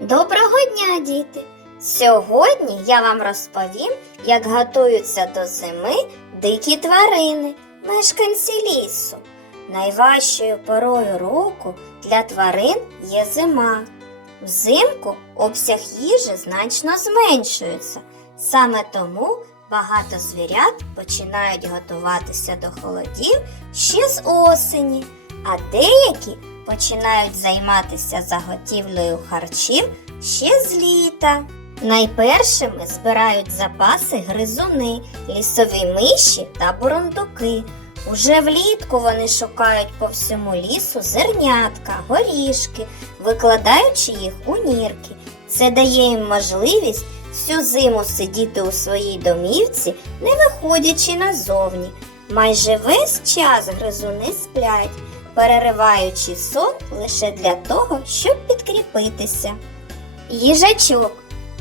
Доброго дня, діти! Сьогодні я вам розповім, як готуються до зими дикі тварини, мешканці лісу. Найважчою порою року для тварин є зима. Взимку обсяг їжі значно зменшується. Саме тому багато звірят починають готуватися до холодів ще з осені, а деякі починають займатися заготівлею харчів ще з літа. Найпершими збирають запаси гризуни, лісові миші та бурундуки. Уже влітку вони шукають по всьому лісу зернятка, горішки, викладаючи їх у нірки. Це дає їм можливість всю зиму сидіти у своїй домівці, не виходячи назовні. Майже весь час гризуни сплять, перериваючи сон лише для того, щоб підкріпитися. Їжачок.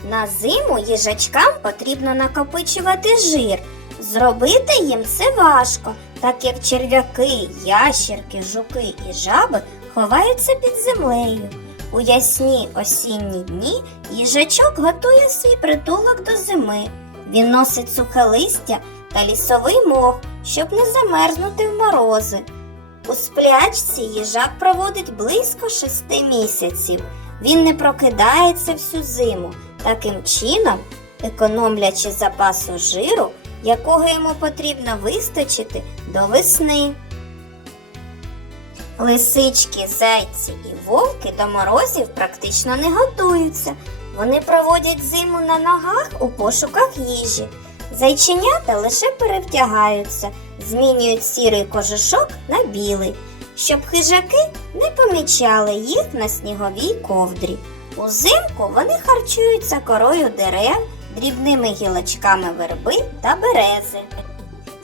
На зиму їжачкам потрібно накопичувати жир. Зробити їм це важко, так як черв'яки, ящерки, жуки і жаби ховаються під землею. У ясні осінні дні їжачок готує свій притулок до зими. Він носить сухе листя та лісовий мох, щоб не замерзнути в морози. У сплячці їжак проводить близько 6 місяців. Він не прокидається всю зиму, таким чином економлячи запасу жиру, якого йому потрібно вистачити до весни. Лисички, зайці і вовки до морозів практично не готуються. Вони проводять зиму на ногах у пошуках їжі. Зайченята лише перевдягаються, змінюють сірий кожушок на білий, щоб хижаки не помічали їх на сніговій ковдрі. Узимку вони харчуються корою дерев, дрібними гілочками верби та берези.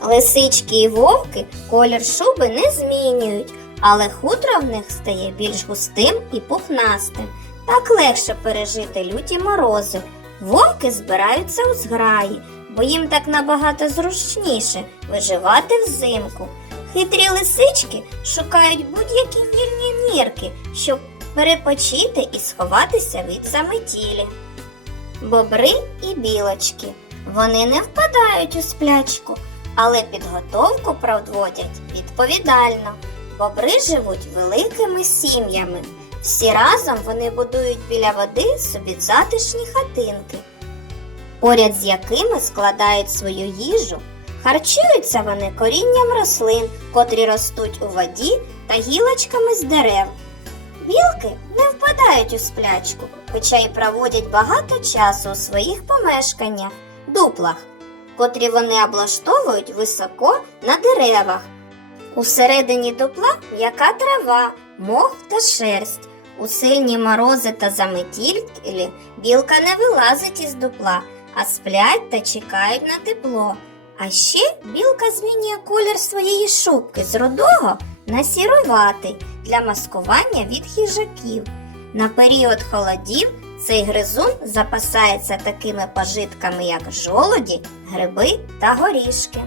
Лисички і вовки колір шуби не змінюють, але хутро в них стає більш густим і пухнастим. Так легше пережити люті морози. Вовки збираються у зграї, бо їм так набагато зручніше виживати взимку. Хитрі лисички шукають будь-які вільні нірки, щоб перепочити і сховатися від заметілі. Бобри і білочки. Вони не впадають у сплячку, але підготовку проводять відповідально. Бобри живуть великими сім'ями. Всі разом вони будують біля води собі затишні хатинки, поряд з якими складають свою їжу. Харчуються вони корінням рослин, котрі ростуть у воді, та гілочками з дерев. Білки не впадають у сплячку, хоча й проводять багато часу у своїх помешканнях, дуплах, котрі вони облаштовують високо на деревах. Усередині дупла м'яка трава, мох та шерсть. У сильні морози та заметілі білка не вилазить із дупла, а сплять та чекають на тепло. А ще білка змінює колір своєї шубки з рудого на сіруватий для маскування від хижаків. На період холодів цей гризун запасається такими пожитками, як жолуді, гриби та горішки.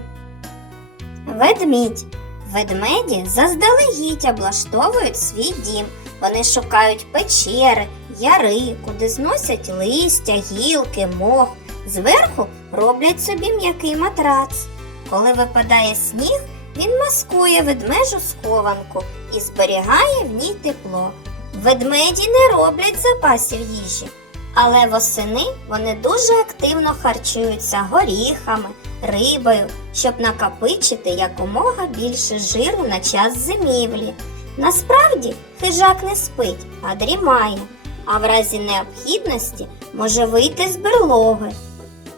Ведмідь. Ведмеді заздалегідь облаштовують свій дім. Вони шукають печери, яри, куди зносять листя, гілки, мох. Зверху роблять собі м'який матрац. Коли випадає сніг, він маскує ведмежу схованку і зберігає в ній тепло. Ведмеді не роблять запасів їжі, але восени вони дуже активно харчуються горіхами, рибою, щоб накопичити якомога більше жиру на час зимівлі. Насправді хижак не спить, а дрімає, а в разі необхідності може вийти з берлоги.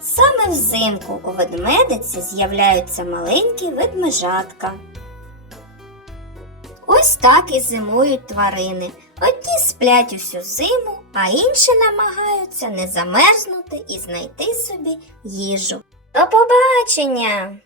Саме взимку у ведмедиці з'являються маленькі ведмежатка. Ось так і зимують тварини. Одні сплять усю зиму, а інші намагаються не замерзнути і знайти собі їжу. До побачення!